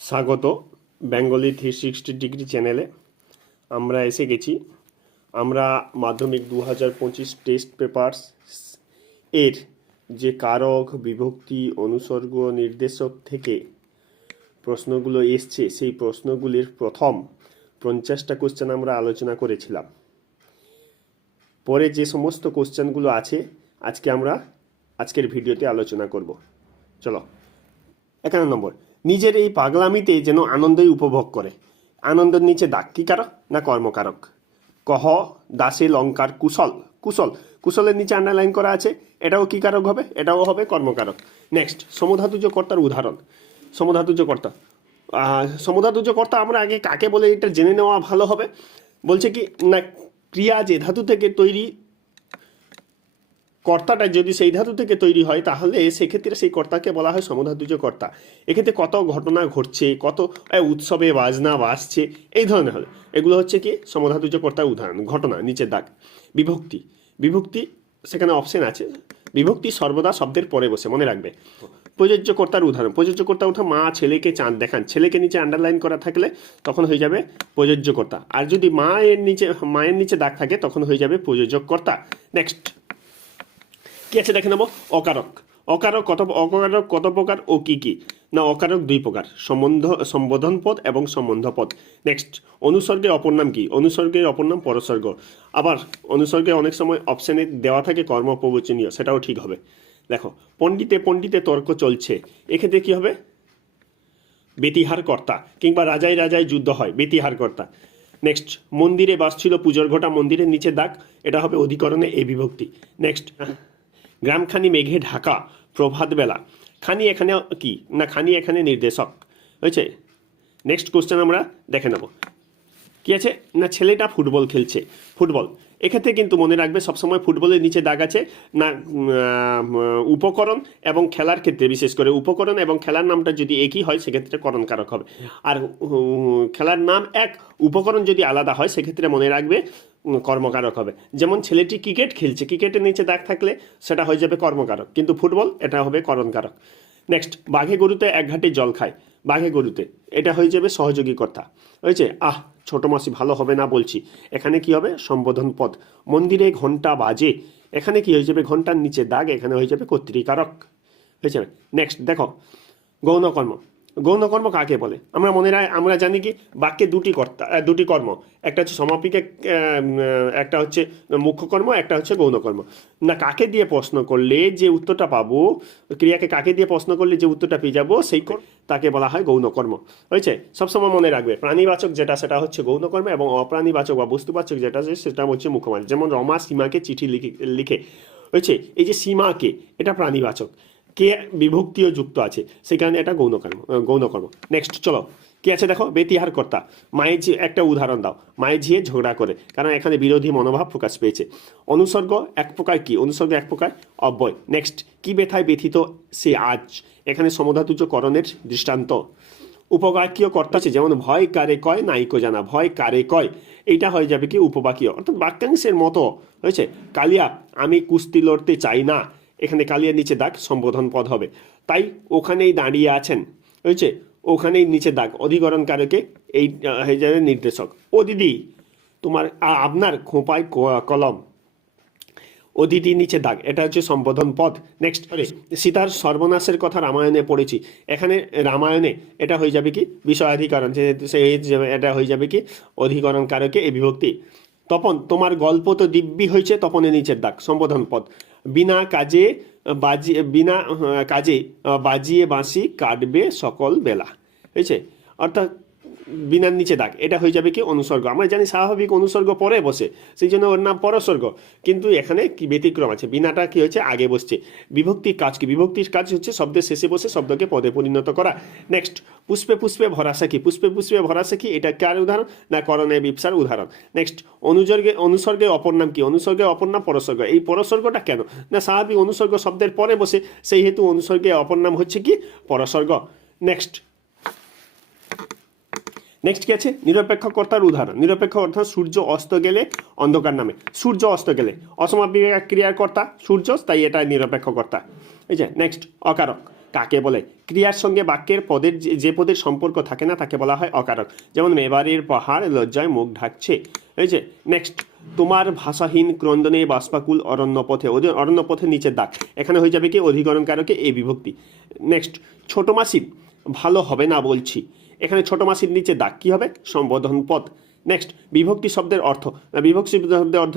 স্বাগত Bengali 360 degree চ্যানেলে। আমরা এসে গেছি। আমরা মাধ্যমিক 2025 টেস্ট পেপারস এর যে কারক, বিভক্তি, অনুসর্গ, নির্দেশক থেকে প্রশ্নগুলো এসছে, সেই প্রশ্নগুলির প্রথম 50টা কোশ্চেন আমরা আলোচনা করেছিলাম। পরে যে সমস্ত কোশ্চেনগুলো আছে আজকের ভিডিওতে আলোচনা করব। চলো, 51 নম্বর, নিজের এই পাগলামিতে যেন আনন্দই উপভোগ করে। আনন্দের নিচে দাগ কি কারক না কর্মকারক? কহ দাসে লঙ্কার কুশল। কুশলের নিচে আন্ডারলাইন করা আছে, এটাও কি কারক হবে? এটাও হবে কর্মকারক। নেক্সট, সমধাতুজ কর্তার উদাহরণ। সমধাতুজ কর্তা আমরা আগে কাকে বলে এটা জেনে নেওয়া ভালো হবে। বলছে কি না, ক্রিয়া যে ধাতু থেকে তৈরি, কর্তাটা যদি সেই ধাতু থেকে তৈরি হয় তাহলে সেক্ষেত্রে সেই কর্তাকে বলা হয় সমধাতুজ কর্তা। এক্ষেত্রে কত ঘটনা ঘটছে, কত উৎসবে বাজনা বাজছে, এই ধরনের হলো, এগুলো হচ্ছে কি সমধাতুজ কর্তার উদাহরণ। ঘটনা নিচের দাগ। বিভক্তি সেখানে অপশন আছে। বিভক্তি সর্বদা শব্দের পরে বসে, মনে রাখবে। প্রযোজ্য কর্তার উদাহরণ। প্রযোজ্য কর্তা উঠা মা ছেলেকে চাঁদ দেখান, ছেলেকে নিচে আন্ডারলাইন করা থাকলে তখন হয়ে যাবে প্রযোজ্য কর্তা। আর যদি মায়ের নিচে দাগ থাকে তখন হয়ে যাবে প্রযোজক কর্তা। নেক্সট কি আছে দেখে নেব। অকারক কত প্রকার ও কি কি? না, অকারক 2 প্রকার, সম্বোধন পদ এবং সম্বন্ধ পদ। নেক্সট, অনুসর্গের অপর নাম কি? অনুসর্গের অপর নাম পরসর্গ। আবার অনুসর্গে অনেক সময় অপশানে দেওয়া থাকে কর্মপ্রবচনীয়, সেটাও ঠিক হবে। দেখো, পণ্ডিতে তর্ক চলছে, এক্ষেত্রে কি হবে? বেতিহার কর্তা। কিংবা রাজায় যুদ্ধ হয়, বেতিহার কর্তা। নেক্সট, মন্দিরে বাস ছিল পুজোর ঘটা, মন্দিরের নিচে দাগ, এটা হবে অধিকরণে এ বিভক্তি। নেক্সট, গ্রামখানি মেঘে ঢাকা, প্রভাত বেলা। খানি এখানে কি না, খানি এখানে নির্দেশক হয়েছে। নেক্সট কোশ্চেন আমরা দেখে নেব। কি আছে না, ছেলেটা ফুটবল খেলছে। ফুটবল, এক্ষেত্রে কিন্তু মনে রাখবে সবসময় ফুটবলের নিচে দাগ আছে না, উপকরণ এবং খেলার ক্ষেত্রে, বিশেষ করে উপকরণ এবং খেলার নামটা যদি একই হয় সেক্ষেত্রে করণকারক হবে। আর খেলার নাম এক, উপকরণ যদি আলাদা হয় সেক্ষেত্রে মনে রাখবে কর্মকারক হবে। যেমন ছেলেটি ক্রিকেট খেলছে, ক্রিকেটের নিচে দাগ থাকলে সেটা হয়ে যাবে কর্মকারক, কিন্তু ফুটবল এটা হবে করণকারক। নেক্সট, বাঘে গরুতে এক ঘাটে জল খায়। বাঘে গরুতে এটা হয়ে যাবে সহযোগী কর্তা হয়েছে। ছোট মাসি ভালো হবে না বলছি, এখানে কি হবে? সম্বোধন পদ। মন্দিরে ঘন্টা বাজে, এখানে কি হয়ে যাবে? ঘন্টার নিচে দাগ, এখানে হয়ে যাবে কর্তৃকারক হয়ে যাবে। নেক্সট দেখো, গৌণকর্ম কাকে বলে? আমরা জানি কি বাক্যে দুটি কর্ম, একটা হচ্ছে সমাপিক, একটা হচ্ছে মুখ্য কর্ম, একটা হচ্ছে গৌণকর্ম। না, কাকে দিয়ে প্রশ্ন করলে যে উত্তরটা পাবো, ক্রিয়াকে কাকে দিয়ে প্রশ্ন করলে যে উত্তরটা পেয়ে যাবো সেই তাকে বলা হয় গৌণকর্ম হয়েছে। সবসময় মনে রাখবে প্রাণীবাচক যেটা সেটা হচ্ছে গৌণকর্ম, এবং অপ্রাণীবাচক বা বস্তুবাচক যেটা সেটা হচ্ছে মুখ্যকর্ম। যেমন রমা সীমাকে চিঠি লিখে হয়েছে, এই যে সীমাকে, এটা প্রাণীবাচক, কে বিভক্তিও যুক্ত আছে, সেখানে এটা গৌণকর্ম। নেক্সট চলো, কি আছে দেখো, বেতিহার কর্তা। মায়ের ঝিয়ে, একটা উদাহরণ দাও। মায়ের ঝিয়ে ঝগড়া করে, কারণ এখানে বিরোধী মনোভাব প্রকাশ পেয়েছে। অনুসর্গ এক প্রকার কি? অনুসর্গ এক প্রকার অব্যয়। নেক্সট, কি ব্যথায় ব্যথিত সে আজ, এখানে সমধাতুজ করণের দৃষ্টান্ত। উপবাক্যীয় কর্তা আছে, যেমন ভয় কারে কয় নাইকো জানা, ভয় কারে কয়, এইটা হয়ে যাবে কি উপবাক্যীয়, অর্থাৎ বাক্যাংশের মতো হয়েছে। কালিয়া আমি কুস্তি লড়তে চাই না, এখানে কালিয়ার নিচে দাগ, সম্বোধন পদ হবে। তাই ওখানেই দাঁড়িয়ে আছেন হয়েছে, ওখানেই নিচে দাগ, অধিকরণ কারকে এই হয়ে যাবে নির্দেশক। ও দিদি আপনার খোঁপায় কলম, ও দিদি নিচে দাগ, এটা হচ্ছে সম্বোধন পদ। নেক্সট, সীতার সর্বনাশের কথা রামায়ণে পড়েছি, এখানে রামায়ণে এটা হয়ে যাবে কি বিষয়াধিকরণ, এটা হয়ে যাবে কি অধিকরণ কারকে এই বিভক্তি। তপন তোমার গল্প তো দিব্যি হয়েছে, তপনের নিচের দাগ, সম্বোধন পদ। বিনা কাজে বাজিয়ে বাঁশি কাটবে সকল বেলা হয়েছে, অর্থাৎ বিনার নিচে দাগ, এটা হয়ে যাবে কি অনুসর্গ। আমরা জানি স্বাভাবিক অনুসর্গ পরে বসে, সেই জন্য ওর নাম পরসর্গ, কিন্তু এখানে কি ব্যতিক্রম আছে, বিনাটা কি হয়েছে আগে বসছে। বিভক্তির কাজ কি? বিভক্তির কাজ হচ্ছে শব্দের শেষে বসে শব্দকে পদে পরিণত করা। নেক্সট, পুষ্পে ভরা সাখী। পুষ্পে ভরা সাখী, এটা কার উদাহরণ না করণে বিপসার উদাহরণ। নেক্সট, অনুসর্গের অপর নাম কি? অনুসর্গের অপর নাম পরসর্গ। এই পরসর্গটা কেন না, স্বাভাবিক অনুসর্গ শব্দের পরে বসে, সেই হেতু অনুসর্গের অপর নাম হচ্ছে কি পরসর্গ। নেক্সট কি আছে? নিরপেক্ষ কর্তার উদাহরণ। নিরপেক্ষ অর্থাৎ সূর্য অস্ত গেলে অন্ধকার নামে, সূর্য অস্ত গেলে, অসমাপিক ক্রিয়ার কর্তা সূর্য, তাই এটা নিরপেক্ষ কর্তা। এই যে নেক্সট, অকারক। কাকে বলে? ক্রিয়ার সঙ্গে বাক্যের পদের যে পদের সম্পর্ক থাকে না তাকে বলা হয় অকারক। যেমন মেবারের পাহাড় লজ্জায় মুখ ঢাকছে, এই যে। নেক্সট, তোমার ভাষাহীন ক্রন্দনে বাষ্পাকুল অরণ্যপথে, অরণ্যপথের নিচের দাগ, এখানে হয়ে যাবে কি অধিকরণ কারকে এই বিভক্তি। নেক্সট, ছোট মাসির ভালো হবে না বলছি, এখানে ছোট মাসির নিচে দাগ কি হবে? সম্বোধন পদ। নেক্সট, বিভক্তি শব্দের অর্থ। বিভক্তি শব্দের অর্থ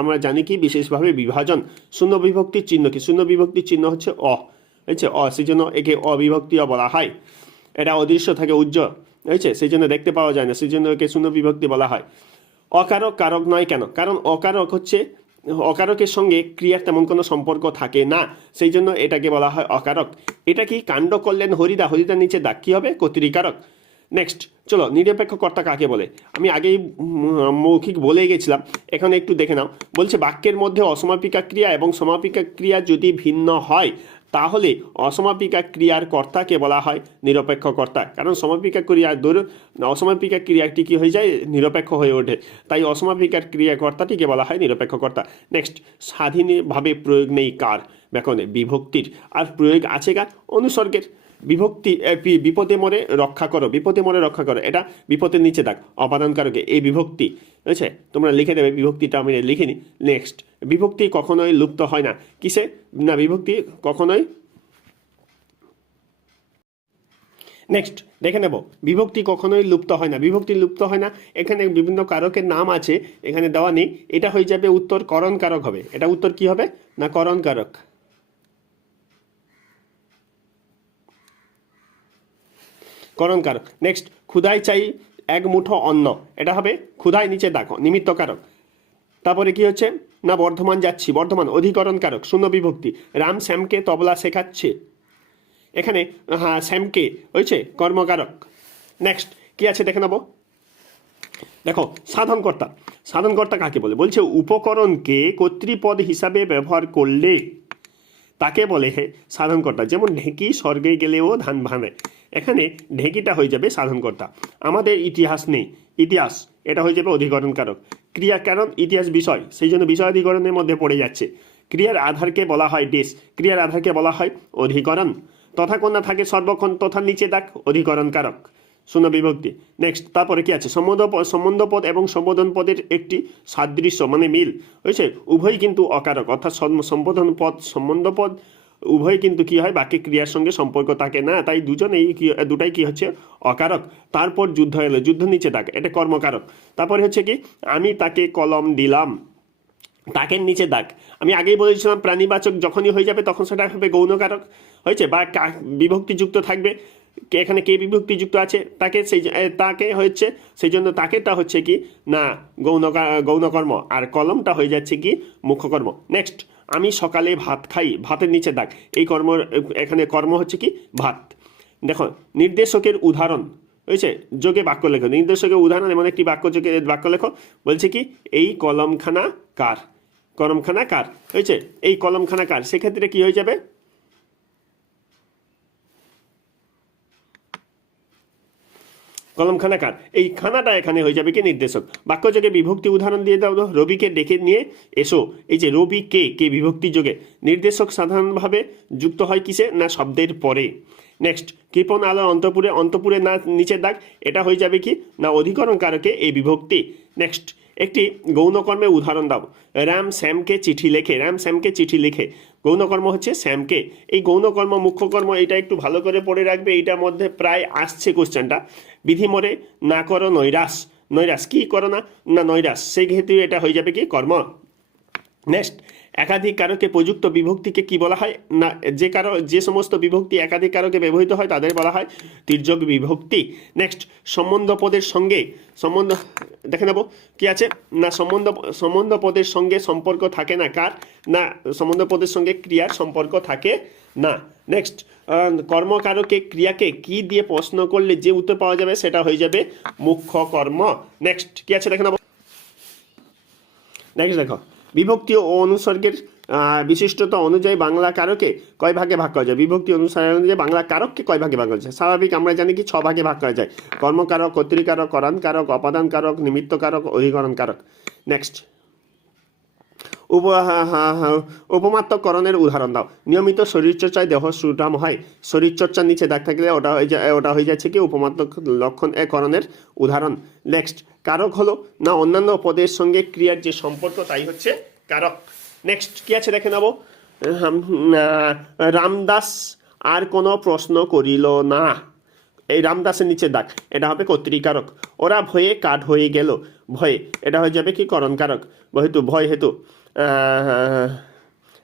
আমরা জানি কি বিশেষভাবে বিভাজন। শূন্য বিভক্তির চিহ্ন কি? শূন্য বিভক্তির চিহ্ন হচ্ছে অ, হয়েছে অ, সেই জন্য একে অবিভক্তিও বলা হয়। এটা অদৃশ্য থাকে, উজ্জ্বল, হয়েছে, সেই জন্য দেখতে পাওয়া যায় না, সেই জন্য একে শূন্য বিভক্তি বলা হয়। অকারক কারক নয় কেন? কারণ অকারক হচ্ছে, অকারকের সঙ্গে ক্রিয়ার তেমন কোনো সম্পর্ক থাকে না, সেই জন্য এটাকে বলা হয় অকারক। এটা কি? কাণ্ড করলেন হরিদা, হরিদার নিচে দাগ কি হবে? কর্তৃকারক। নেক্সট, চলো, নিরপেক্ষ কর্তা কাকে বলে? আমি আগেই মৌখিক বলে গেছিলাম, এখানে একটু দেখে নাও। বলছে বাক্যের মধ্যে অসমাপিকা ক্রিয়া এবং সমাপিকা ক্রিয়া যদি ভিন্ন হয় তাহলে অসমাপিকা ক্রিয়ার কর্তাকে বলা হয় নিরপেক্ষ কর্তা। কারণ সমাপিকা ক্রিয়া অসমাপিকা ক্রিয়াটি কি হয়ে যায়? নিরপেক্ষ হয়ে ওঠে, তাই অসমাপিকার ক্রিয়াকর্তাটিকে বলা হয় নিরপেক্ষ কর্তা। নেক্সট, স্বাধীনভাবে প্রয়োগ নেই কার? ব্যাকরণে বিভক্তির, আর প্রয়োগ আছে কার? অনুসর্গের। বিভক্তি বিপদে মরে রক্ষা করো, বিপদে মরে রক্ষা করো, এটা বিপদের নিচে দাগ অপাদান কারকে এই বিভক্তি, বুঝছে? তোমরা লিখে দেবে, বিভক্তিটা আমি লিখে নিই। নেক্সট, বিভক্তি কখনোই লুপ্ত হয় না, কিসে? না, বিভক্তি কখনোই। নেক্সট দেখে নেব, বিভক্তি কখনোই লুপ্ত হয় না। বিভক্তি লুপ্ত হয় না, এখানে বিভিন্ন কারকের নাম আছে, এখানে দেওয়া নেই। এটা হয়ে যাবে উত্তর করণ কারক হবে। এটা উত্তর কি হবে? না করণ কারক, করণ কারক। নেক্সট, ক্ষুধায় চাই এক মুঠো অন্ন, এটা হবে ক্ষুধায় নিচে দাগ নিমিত্ত কারক। তারপরে কি হচ্ছে? না বর্ধমান যাচ্ছি, বর্ধমান অধিকরণ কারক, শূন্য বিভক্তি। রাম শ্যামকে তবলা শেখাচ্ছে, এখানে হ্যাঁ শ্যামকে হয়েছে কর্মকারক। নেক্সট কি আছে দেখে নেব, দেখো সাধনকর্তা। সাধনকর্তা কাকে বলে? বলছে উপকরণকে কর্তৃপদ হিসাবে ব্যবহার করলে তাকে বলে সাধনকর্তা। যেমন ঢেঁকি স্বর্গে গেলেও ধান ভাঙে, এখানে ঢেঁকিটা হয়ে যাবে সাধনকর্তা। আমাদের ইতিহাস নেই, ইতিহাস, এটা হয়ে যাবে অধিকরণ কারক। ক্রিয়া, কারণ ইতিহাস বিষয়, সেই জন্য বিষয় অধিকরণের মধ্যে পড়ে যাচ্ছে। ক্রিয়ার আধারকে বলা হয় ডেস, ক্রিয়ার আধারকে বলা হয় অধিকরণ। তথা কন্যা থাকে সর্বক্ষণ, তথা নিচে দাগ অধিকরণ কারক, শূন্য বিভক্তি। নেক্সট, তারপরে কি আছে? সম্বন্ধ পদ এবং সম্বোধন পদের একটি সাদৃশ্য মানে মিল হয়েছে, উভয় কিন্তু অকারক, অর্থাৎ সম্বোধন পদ সম্বন্ধ পদ উভয় কিন্তু কি হয়? বাক্যে ক্রিয়ার সঙ্গে সম্পর্ক থাকে না, তাই দুটাই কি হচ্ছে? অকারক। তারপর যুদ্ধ এলো, যুদ্ধ নিচে দাগ, এটা কর্মকারক। তারপরে হচ্ছে কি? আমি তাকে কলম দিলাম, তাকের নিচে দাগ। আমি আগেই বলেছিলাম প্রাণীবাচক যখনই হয়ে যাবে তখন সেটা হবে গৌণকারক, হয়েছে, বা বিভক্তিযুক্ত থাকবে। এখানে কে বিভক্তিযুক্ত আছে? তাকে, সেই তাকে হচ্ছে, সেই জন্য তাকেটা হচ্ছে কি? না গৌণকর্ম, আর কলমটা হয়ে যাচ্ছে কি? মুখ্যকর্ম। নেক্সট, আমি সকালে ভাত খাই, ভাতের নিচে দাগ, এই কর্ম, এখানে কর্ম হচ্ছে কি? ভাত। দেখো নির্দেশকের উদাহরণ হয়েছে, যোগে বাক্য লেখো। নির্দেশকের উদাহরণ এমন একটি যোগে বাক্য লেখো, বলছে কি? এই কলমখানা কার? কলমখানা কার? হয়েছে, এই কলমখানা কার? সেক্ষেত্রে কি হয়ে যাবে? কলমখানা কার? এই খানাটা এখানে হয়ে যাবে কি? নির্দেশক। বাক্যযোগে বিভক্তি উদাহরণ দিয়ে দাও। রবিকে ডেকে নিয়ে এসো, এই যে রবি কে, কে বিভক্তি যোগে। নির্দেশক সাধারণভাবে যুক্ত হয় কিসে? না শব্দের পরে। নেক্সট, কৃপণ আলো অন্তপুরে, অন্তপুরে না নিচে দাগ, এটা হয়ে যাবে কি? না অধিকরণ কারকে এই বিভক্তি। নেক্সট, একটি গৌণকর্মের উদাহরণ দাও। রাম শ্যামকে চিঠি লেখে, রাম শ্যামকে চিঠি লিখে, গৌণকর্ম হচ্ছে শ্যামকে। এই গৌণকর্ম মুখ্যকর্ম, এটা একটু ভালো করে পড়ে রাখবে, এইটার মধ্যে প্রায় আসছে কোশ্চেনটা। বিধি মরে না করো নৈরাস, নৈরাস কি করো না? না নৈরাস, সেই ক্ষেত্রে এটা হয়ে যাবে কি? কর্ম। নেক্সট, একাধিক কারকে প্রযুক্ত বিভক্তিকে কি বলা হয়? না যে সমস্ত বিভক্তি একাধিক কারকে ব্যবহৃত হয় তাদের বলা হয় তির্যক বিভক্তি। নেক্সট, সম্বন্ধ পদের সঙ্গে সম্বন্ধ দেখে নেব কি আছে? না সম্বন্ধ পদের সঙ্গে সম্পর্ক থাকে না কার? না সম্বন্ধ পদের সঙ্গে ক্রিয়ার সম্পর্ক থাকে না। নেক্সট, কর্মকারকে ক্রিয়াকে কি দিয়ে প্রশ্ন করলে যে উত্তর পাওয়া যাবে সেটা হয়ে যাবে মুখ্য কর্ম। নেক্সট কি আছে দেখে নেব। নেক্সট দেখো, বিভক্তি ও অনুসর্গের বিশিষ্টতা অনুযায়ী বাংলা কারকে কয় ভাগে ভাগ করা যায়? বিভক্তি অনুসারে অনুযায়ী বাংলা কারককে কয় ভাগে ভাগ করা যায়? স্বাভাবিক আমরা জানি কি 6 ভাগে ভাগ করা যায়। কর্মকারক, কর্তৃকারক, করান কারক, অপাদান কারক, নিমিত্ত কারক, অধিকরণ কারক। নেক্সট, উপমাত্রকরণের উদাহরণ দাও। নিয়মিত শরীরচর্চায় দেহ সুঠাম হয়। শরীরচর্চার নিচে দাগ থাকলে ওটা হয়ে যাচ্ছে কি উপমাত্র লক্ষণ করণের উদাহরণ। নেক্সট, কারক হলো না অন্যান্য পদের সঙ্গে ক্রিয়ার যে সম্পর্ক তাই হচ্ছে কারক। নেক্সট কি আছে দেখে নেব। রামদাস আর কোনো প্রশ্ন করিল না। এই রামদাসের নিচে দাগ, এটা হবে কর্তৃকারক। ওরা ভয়ে কাঠ হয়ে গেল। ভয়ে, এটা হয়ে যাবে কি করণকারক, যেহেতু ভয় হেতু।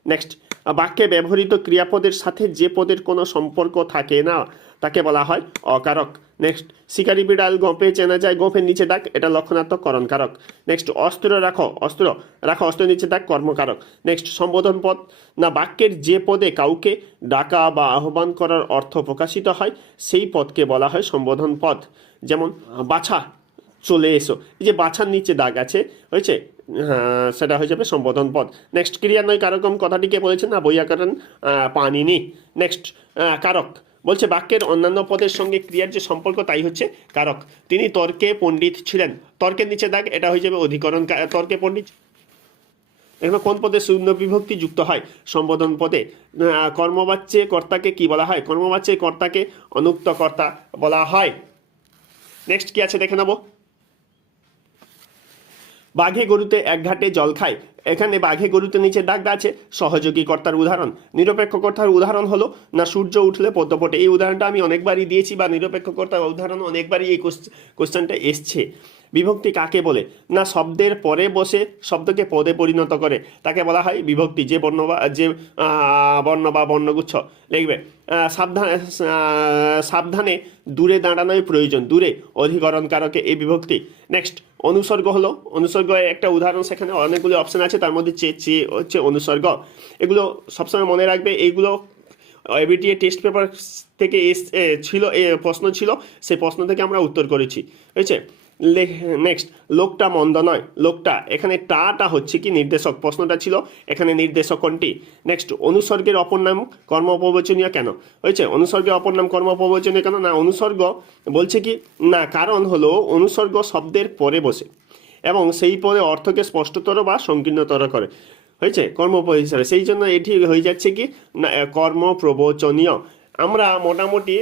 নেক্সট, বাক্যে ব্যবহৃত ক্রিয়াপদের সাথে যে পদের কোনো সম্পর্ক থাকে না তাকে বলা হয় অকারক। নেক্সট, শিকারি বিড়াল গোঁফে চেনা যায়, গোঁফের নিচে দাগ, এটা লক্ষণাত্মক করণকারক। নেক্সট, অস্ত্র রাখো, অস্ত্র রাখো, অস্ত্রের নিচে দাগ কর্মকারক। নেক্সট, সম্বোধন পদ না বাক্যের যে পদে কাউকে ডাকা বা আহ্বান করার অর্থ প্রকাশিত হয় সেই পদকে বলা হয় সম্বোধন পদ। যেমন বাছা, চলে এসো, এই যে বাছার নিচে দাগ আছে হয়েছে, সেটা হয়ে যাবে সম্বোধন পদ। নেক্সট, ক্রিয়ান্বয় কারকম কথাটিকে বলেছেন না বৈয়াকরণ পানিনি। নেক্সট, কারক বলছে বাক্যের অন্যান্য পদের সঙ্গে ক্রিয়ার যে সম্পর্ক তাই হচ্ছে কারক। তিনি তর্কে পণ্ডিত ছিলেন, তর্কের নিচে দাগ, এটা হয়ে যাবে অধিকরণ। তর্কে পণ্ডিত এখানে কোন পদে শূন্য বিভক্তি যুক্ত হয়? সম্বোধন পদে। কর্মবাচ্যে কর্তাকে কি বলা হয়? কর্মবাচ্যে কর্তাকে অনুক্ত কর্তা বলা হয়। নেক্সট কি আছে দেখে নেব। বাঘে গরুতে এক ঘাটে জল খায়, এখানে বাঘে গরুতে নিচে দাগ আছে সহযোগী কর্তার উদাহরণ। নিরপেক্ষ কর্তার উদাহরণ হলো না সূর্য উঠলে পদ্ম ফোটে। এই উদাহরণটা আমি অনেকবারই দিয়েছি, বা নিরপেক্ষ কর্তার উদাহরণ অনেকবারই এই কোশ্চেনটা এসছে। বিভক্তি কাকে বলে? না শব্দের পরে বসে শব্দকে পদে পরিণত করে তাকে বলা হয় বিভক্তি। যে বর্ণ বা বর্ণগুচ্ছ লিখবে। সাবধানে দূরে দাঁড়ানোই প্রয়োজন, দূরে অধিকরণ কারকে এই বিভক্তি। নেক্সট, অনুসর্গ হলো, অনুসর্গ একটা উদাহরণ, সেখানে অনেকগুলো অপশন আছে, তার মধ্যে চে হচ্ছে অনুসর্গ। এগুলো সবসময় মনে রাখবে, এইগুলো এবিটিএ টেস্ট পেপার থেকে ছিল, প্রশ্ন ছিল, সেই প্রশ্ন থেকে আমরা উত্তর করেছি, হয়েছে। নেক্সট, লোকটা মন্দ নয়, লোকটা এখানে টাটা হচ্ছে কি নির্দেশক, প্রশ্নটা ছিল এখানে নির্দেশক কোনটি। নেক্সট, অনুসর্গের অপর নাম কর্মপ্রবচনীয় কেন? হয়েছে, অনুসর্গের অপর নাম কর্মপ্রবচনীয় কেন? না অনুসর্গ বলছে কি না, কারণ হলো অনুসর্গ শব্দের পরে বসে এবং সেই পরে অর্থকে স্পষ্টতর বা সংকীর্ণতর করে, হয়েছে কর্মপদ হিসাবে, সেই জন্য এটি হয়ে যাচ্ছে কি না কর্মপ্রবচনীয়। আমরা মোটামুটি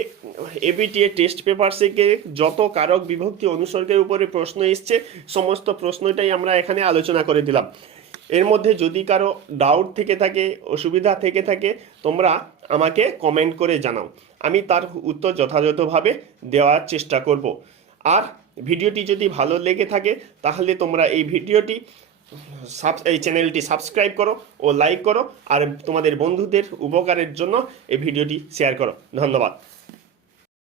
এবিটিএ টেস্ট পেপার থেকে যত কারক বিভক্তি অনুসর্গের উপরে প্রশ্ন এসছে সমস্ত প্রশ্নটাই আমরা এখানে আলোচনা করে দিলাম। এর মধ্যে যদি কারো ডাউট থেকে থাকে, অসুবিধা থেকে থাকে, তোমরা আমাকে কমেন্ট করে জানাও, আমি তার উত্তর যথাযথভাবে দেওয়ার চেষ্টা করব। আর ভিডিওটি যদি ভালো লেগে থাকে তাহলে তোমরা এই চ্যানেলটি সাবস্ক্রাইব করো ও লাইক করো, আর তোমাদের বন্ধুদের উপকারের জন্য এই ভিডিওটি শেয়ার করো। ধন্যবাদ।